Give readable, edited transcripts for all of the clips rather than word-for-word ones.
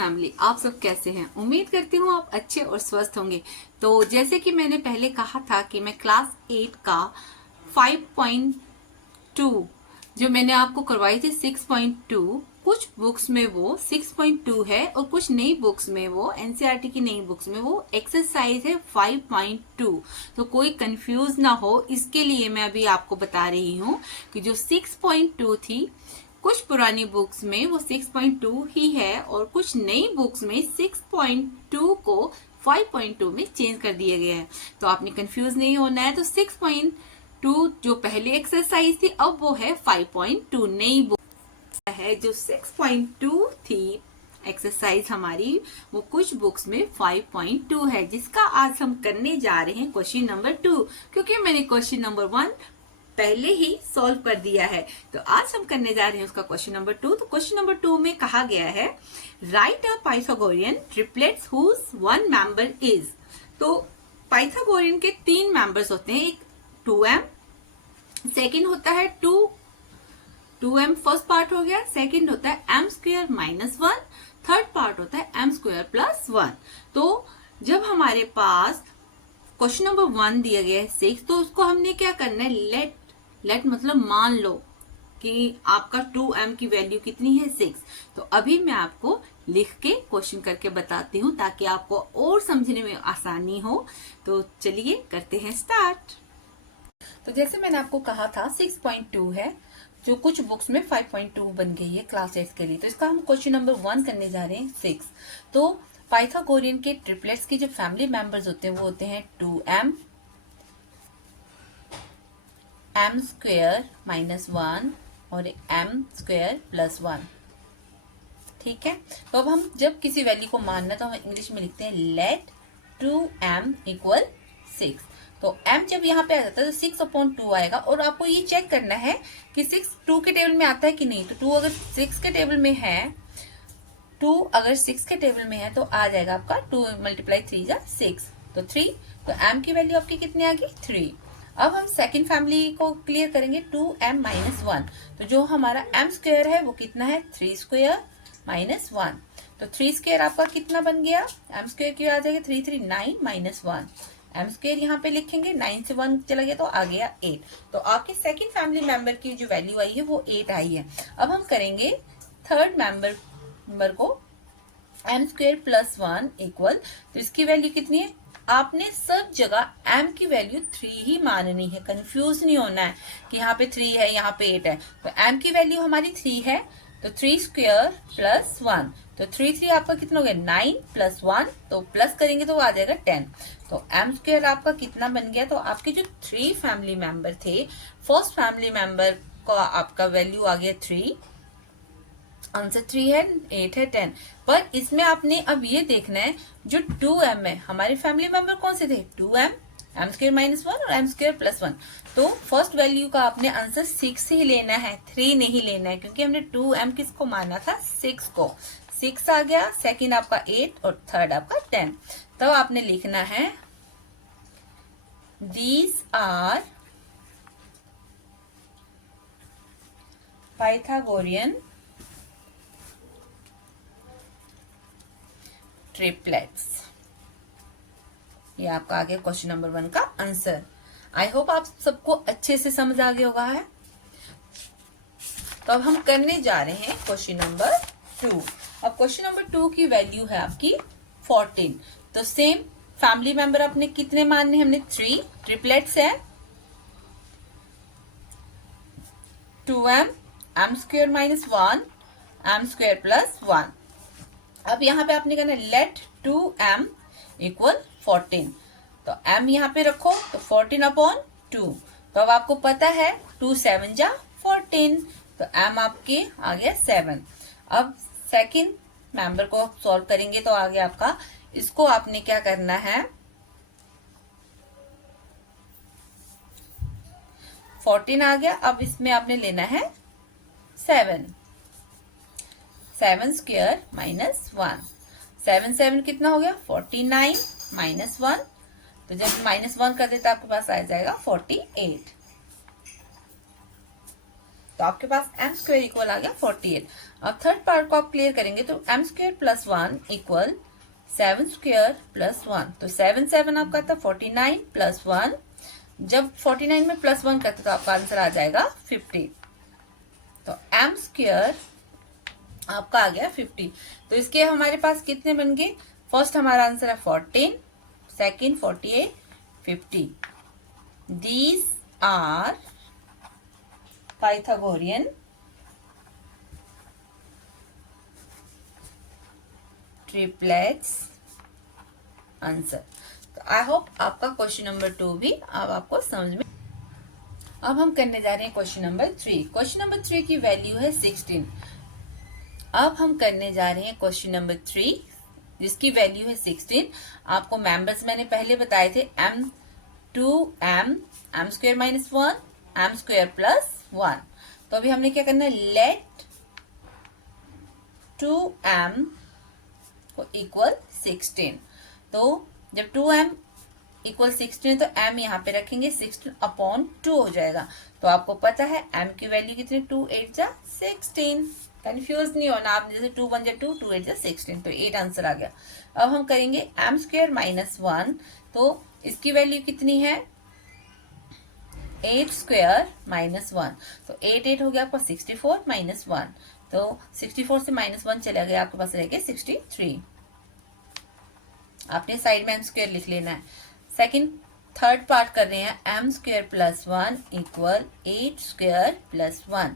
Family, आप सब कैसे हैं? उम्मीद करती हूँ आप अच्छे और स्वस्थ होंगे। तो जैसे कि मैंने पहले कहा था कि मैं क्लास 8 का 5.2 जो मैंने आपको करवाई थी 6.2, कुछ बुक्स में वो 6.2 है और कुछ नई बुक्स में वो एनसीईआरटी की नई बुक्स में वो एक्सरसाइज है 5.2। तो कोई कंफ्यूज ना हो इसके लिए मैं अभी आपको बता रही हूँ कि जो 6.2 थी कुछ पुरानी बुक्स में वो 6.2 ही है और कुछ नई बुक्स में 6.2 को 5.2 में चेंज कर दिया गया है। तो आपने कंफ्यूज नहीं होना है। तो 6.2 जो पहले एक्सरसाइज थी अब वो है 5.2। नई बुक है जो 6.2 थी एक्सरसाइज हमारी, वो कुछ बुक्स में 5.2 है, जिसका आज हम करने जा रहे हैं क्वेश्चन नंबर 2, क्योंकि मैंने क्वेश्चन नंबर 1 पहले ही सॉल्व कर दिया है। तो आज हम करने जा रहे हैं उसका क्वेश्चन नंबर 2। तो क्वेश्चन नंबर 2 में कहा गया है write a Pythagorean triplets whose one member is. तो पाइथागोरियन के 3 मेंबर्स होते हैं। एक 2m, सेकंड होता है 2m फर्स्ट पार्ट हो गया, सेकंड होता है m square minus 1, third part होता है m स्क्वायर प्लस 1। तो जब हमारे पास क्वेश्चन नंबर 1 दिया गया है 6, तो उसको हमने क्या करना है, लेट मतलब मान लो कि आपका 2m की वैल्यू कितनी है 6। तो अभी मैं आपको लिख के क्वेश्चन करके बताती हूँ ताकि आपको और समझने में आसानी हो। तो चलिए करते हैं स्टार्ट। तो जैसे मैंने आपको कहा था 6.2 है जो कुछ बुक्स में 5.2 बन गई है क्लास 8 के लिए। तो इसका हम क्वेश्चन नंबर 1 करने जा रहे हैं 6। तो पाइथागोरियन के ट्रिपलेट्स के जो फैमिली मेंबर्स होते हैं वो होते हैं 2m, m स्क्वायर माइनस 1 और m स्क्वायर प्लस 1। ठीक है। तो अब हम जब किसी वैल्यू को मानना तो हम इंग्लिश में लिखते हैं लेट 2m इक्वल 6। तो m जब यहाँ पे आ जाता है तो 6/2 आएगा और आपको ये चेक करना है कि 6 2 के टेबल में आता है कि नहीं। तो 2 अगर 6 के टेबल में है, 2 अगर 6 के टेबल में है तो आ जाएगा आपका 2 × 3 = 6, तो 3। तो m की वैल्यू आपकी कितनी आ गई 3। अब हम सेकंड फैमिली को क्लियर करेंगे 2m माइनस 1। तो जो हमारा m स्क्वायर है वो कितना है 3 स्क्वायर माइनस 1। तो 3 स्क्वायर आपका कितना बन गया, m स्क्वायर की आ जाएगा 3 3 9 माइनस 1। m स्क्वायर यहाँ पे लिखेंगे, 9 से 1 चला गया तो आ गया 8। तो आपके सेकंड फैमिली मेंबर की जो वैल्यू आई है वो 8 आई है। अब हम करेंगे थर्ड मेंबर को m स्क्वायर प्लस 1 इक्वल, तो इसकी वैल्यू कितनी है, आपने सब जगह m की वैल्यू 3 ही माननी है, कंफ्यूज नहीं होना है कि यहाँ पे 3 है यहाँ पे 8 है। तो m की वैल्यू हमारी 3 है, तो 3 स्क्वायर प्लस 1, तो 3 3 आपका कितना हो गया 9 प्लस 1, तो प्लस करेंगे तो आ जाएगा 10। तो m स्क्वायर आपका कितना बन गया, तो आपके जो 3 फैमिली मेंबर थे, फर्स्ट फैमिली मेंबर का आपका वैल्यू आ गया 3, आंसर 3 है, 8 है, 10। पर इसमें आपने अब ये देखना है जो 2m है, हमारे फैमिली मेंबर कौन से थे 2m, m स्क्वायर माइनस 1 और m स्क्वायर प्लस 1। तो फर्स्ट वैल्यू का आपने आंसर 6 ही लेना है, 3 नहीं लेना है, क्योंकि हमने 2m किसको माना था 6 को। 6 आ गया, सेकंड आपका 8 और थर्ड आपका 10। तब आपने लिखना है दीज आर पाइथागोरियन ट्रिपलेट्स। ये आपका आ गया क्वेश्चन नंबर 1 का आंसर। आई होप आप सबको अच्छे से समझ आ गया होगा है। तो अब हम करने जा रहे हैं क्वेश्चन नंबर 2। अब क्वेश्चन नंबर 2 की वैल्यू है आपकी 14। तो सेम फैमिली मेंबर अपने कितने मानने, हमने 3, ट्रिपलेट्स है 2m, m square minus 1, m square plus 1। अब यहाँ पे आपने कहना लेट 2m इक्वल 14। तो m यहाँ पे रखो तो 14/2। तो अब आपको पता है 2 7 जा 14, तो m आपके आ गया 7। अब सेकंड मेंबर को सॉल्व करेंगे तो आ गया आपका, इसको आपने क्या करना है 14 आ गया। अब इसमें आपने लेना है 7, 7 स्क्वायर माइनस 1, 7 7 कितना हो गया 49 माइनस 1। तो जब माइनस 1 कर देता आपके पास आ जाएगा 48। तो आपके पास एम स्क्वायर इक्वल आ गया 48। अब थर्ड पार्ट को आप क्लियर करेंगे तो M square plus 1 equal 7 square plus 1। तो 7 7 आपका था 49 प्लस 1। जब 49 में प्लस 1 करते तो आपका आंसर आ जाएगा 50। तो एम स्क्वायर आपका आ गया 50। तो इसके हमारे पास कितने बन गए? फर्स्ट हमारा आंसर है 14, second 48, 50। These are Pythagorean triplets answer. तो आई होप आपका क्वेश्चन नंबर 2 भी अब आपको समझ में। अब हम करने जा रहे हैं क्वेश्चन नंबर 3। क्वेश्चन नंबर 3 की वैल्यू है 16। अब हम करने जा रहे हैं क्वेश्चन नंबर 3 जिसकी वैल्यू है 16। आपको मेंबर्स मैंने पहले बताए थे m2m m square minus 1 m square plus 1। तो अभी हमने क्या करना है, लेट 2m को इक्वल 16। तो जब 2m इक्वल 16 तो m यहाँ पे रखेंगे 16 अपॉन 2 हो जाएगा। तो आपको पता है m की वैल्यू कितनी, 2 8 जा 16। कंफ्यूज नहीं होना आप, जैसे 2 1 जा 2 2 8 जा 16, तो 8 आंसर आ गया। अब हम करेंगे m स्क्वायर माइनस 1। तो इसकी वैल्यू कितनी है, 8 स्क्वायर माइनस 1। तो 8 8 हो गया आपका 64 माइनस 1। तो 64 से माइनस 1 चला गया, आपके पास रह गया 63। आपने साइड में m स्क्वायर लिख लेना है। सेकंड थर्ड पार्ट कर रहे हैं, m square plus 1 equal 8 square plus 1।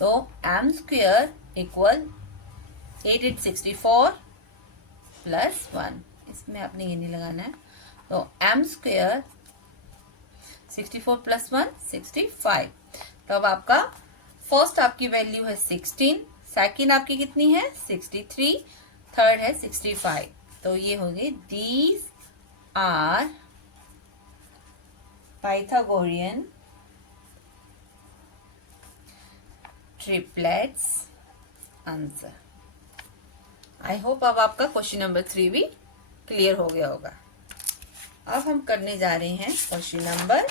तो m स्क्वायर इक्वल 8 8 64 प्लस 1। इसमें आपने ये नहीं लगाना है। तो m स्क्वायर 64 प्लस 1 65। तो अब आपका फर्स्ट आपकी वैल्यू है 16, सेकंड आपकी कितनी है 63, थर्ड है 65। तो ये हो गई these are Pythagorean triplets answer. I hope अब आपका क्वेश्चन नंबर 3 भी क्लियर हो गया होगा। अब हम करने जा रहे हैं question number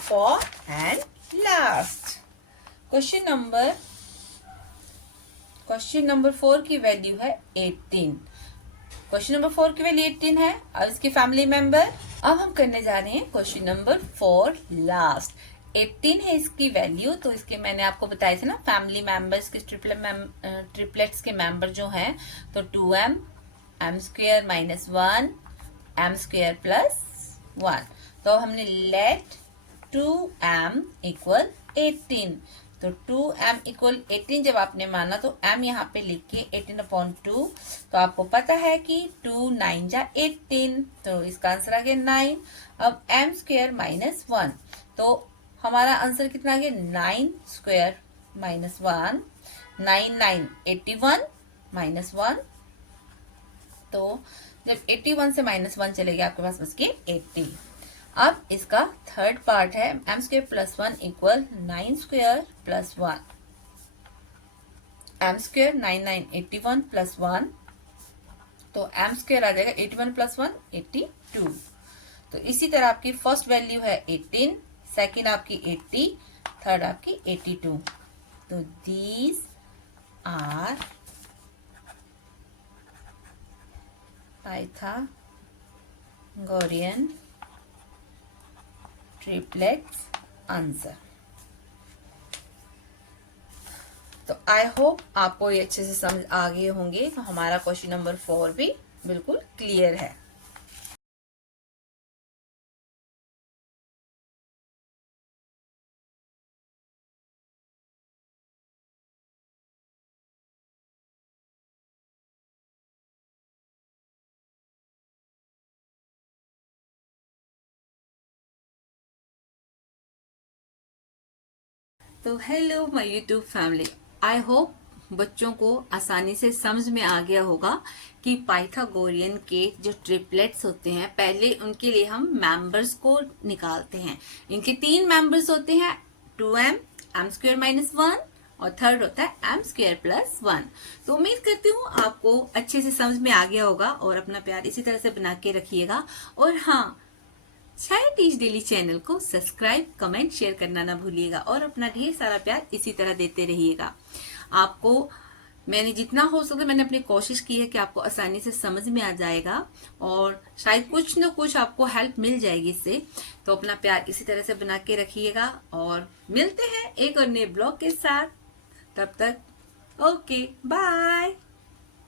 4 and last. Question number 4 की वैल्यू है 18। क्वेश्चन नंबर 4 की वैल्यू 18 है। अब इसकी फैमिली मेंबर। अब हम करने जा रहे हैं क्वेश्चन नंबर 4 लास्ट। 18 है इसकी वैल्यू। तो इसके मैंने आपको बताए थे ना फैमिली मेंबर्स के ट्रिपलेट्स के मेंबर जो हैं, तो 2m m square minus 1 m square plus 1। तो हमने लेट 2m इक्वल 18। तो 2m इक्वल 18 जब आपने माना तो m यहाँ पे लिख के 18 अपॉन 2। तो आपको पता है कि 2 9 जा 18, तो इसका आंसर आ गया 9। अब m स्क्वायर माइनस 1, तो हमारा आंसर कितना आ गया 9 स्क्वायर माइनस 1। 9 9 81 माइनस 1। तो जब 81 से माइनस 1 चलेगा आपके पास बस के 80। अब इसका थर्ड पार्ट है m square plus 1 equal 9 square plus 1। m square 9 9 81 plus 1। तो m स्क्वायर आ जाएगा 81 प्लस 1 82। तो इसी तरह आपकी फर्स्ट वैल्यू है 18, सेकंड आपकी 80, थर्ड आपकी 82। तो these are Pythagorean triplets answer. तो आई होप आपको ये अच्छे से समझ आ गए होंगे। तो हमारा क्वेश्चन नंबर 4 भी बिल्कुल क्लियर है। तो hello my YouTube family, I hope बच्चों को आसानी से समझ में आ गया होगा कि पाइथागोरियन के जो ट्रिपलेट्स होते हैं, पहले उनके लिए हम मेंबर्स को निकालते हैं। इनके 3 मेंबर्स होते हैं, 2m m स्क्वायर माइनस 1 और थर्ड होता है m स्क्वायर प्लस 1। तो उम्मीद करती हूँ आपको अच्छे से समझ में आ गया होगा और अपना प्यार इसी तरह से बना के रखिएगा। और हाँ, चाय टीच डेली चैनल को सब्सक्राइब, कमेंट, शेयर करना ना भूलिएगा और अपना ढेर सारा प्यार इसी तरह देते रहिएगा। आपको मैंने जितना हो सके मैंने अपनी कोशिश की है कि आपको आसानी से समझ में आ जाएगा और शायद कुछ न कुछ आपको हेल्प मिल जाएगी इससे। तो अपना प्यार इसी तरह से बना के रखिएगा और मिलते हैं एक और नए ब्लॉग के साथ। तब तक ओके, बाय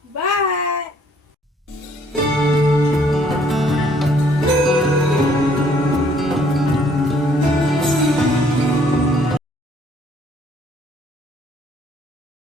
बाय।